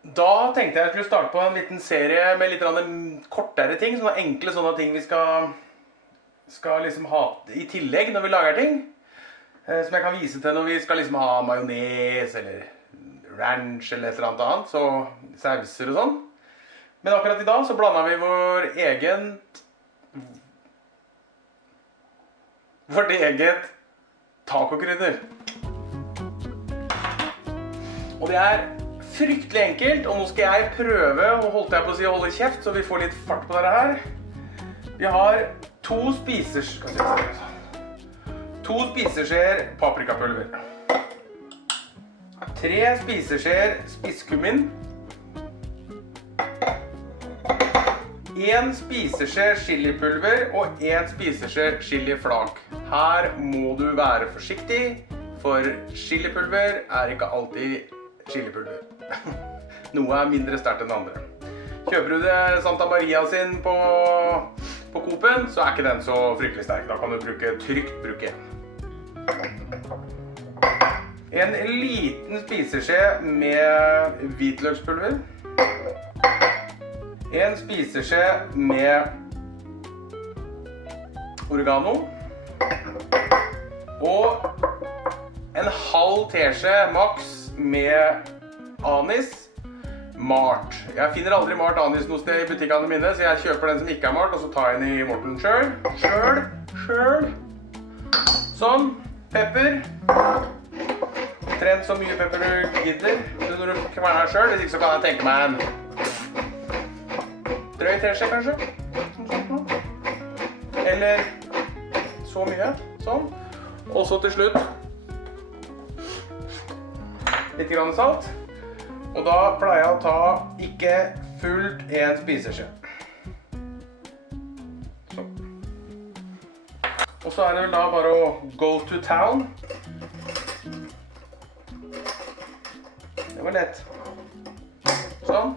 Da tenkte jeg skulle starte på en liten serie med litt kortere ting, sånne enkle sånne ting vi skal liksom ha i tillegg når vi lager ting. Som jeg kan vise til når vi skal liksom ha majones eller ranch eller et eller annet, så sauser og sånn. Men akkurat i dag så blander vi vårt eget tacokrydder. Og det er fryktelig enkelt, og nå skal jeg prøve, og holdt jeg på å si holde kjeft, så vi får litt fart på dette her. Vi har 2 spiseskjeer paprikapulver, 3 spiseskjeer spisskummin, 1 spiseskje chilipulver og 1 spiseskje chiliflak. Her må du være forsiktig, for chilipulver er ikke alltid chilipulver. Noe er mindre sterkt enn andre. Kjøper du det Santa Maria sin på Coop-en, så er ikke den så fryktelig sterk. Da kan du trygt bruke. En liten spiseskje med hvitløkspulver. 1 spiseskje med oregano. Og en halv teskje maks med anis malt. Jeg finner aldri malt anis noe sted i butikkene mine, så jeg kjøper den som ikke er malt, og så tar jeg den i morten selv. Sånn. Pepper. Trent så mye pepper du gidder når du kverner deg selv. Hvis ikke så kan jeg tenke meg en drøy teskje kanskje. Eller så mye. Sånn. Og så til slutt litt grann salt. Og da pleier jeg å ta ikke fullt 1 spiseskje. Sånn. Og så er det vel da bare å go to town. Det var lett. Sånn.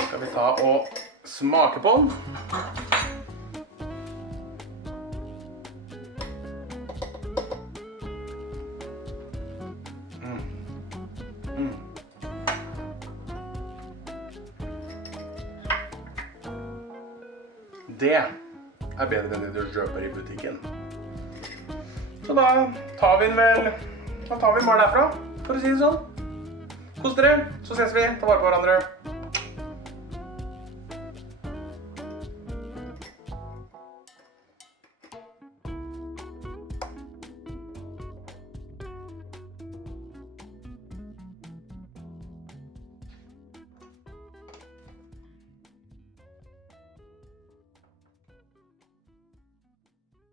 Skal vi ta og smake på den. Det er bedre enn det du kjøper i butikken. Så da tar vi den bare derfra, for å si det sånn. Kos dere, så ses vi. Ta vare på hverandre.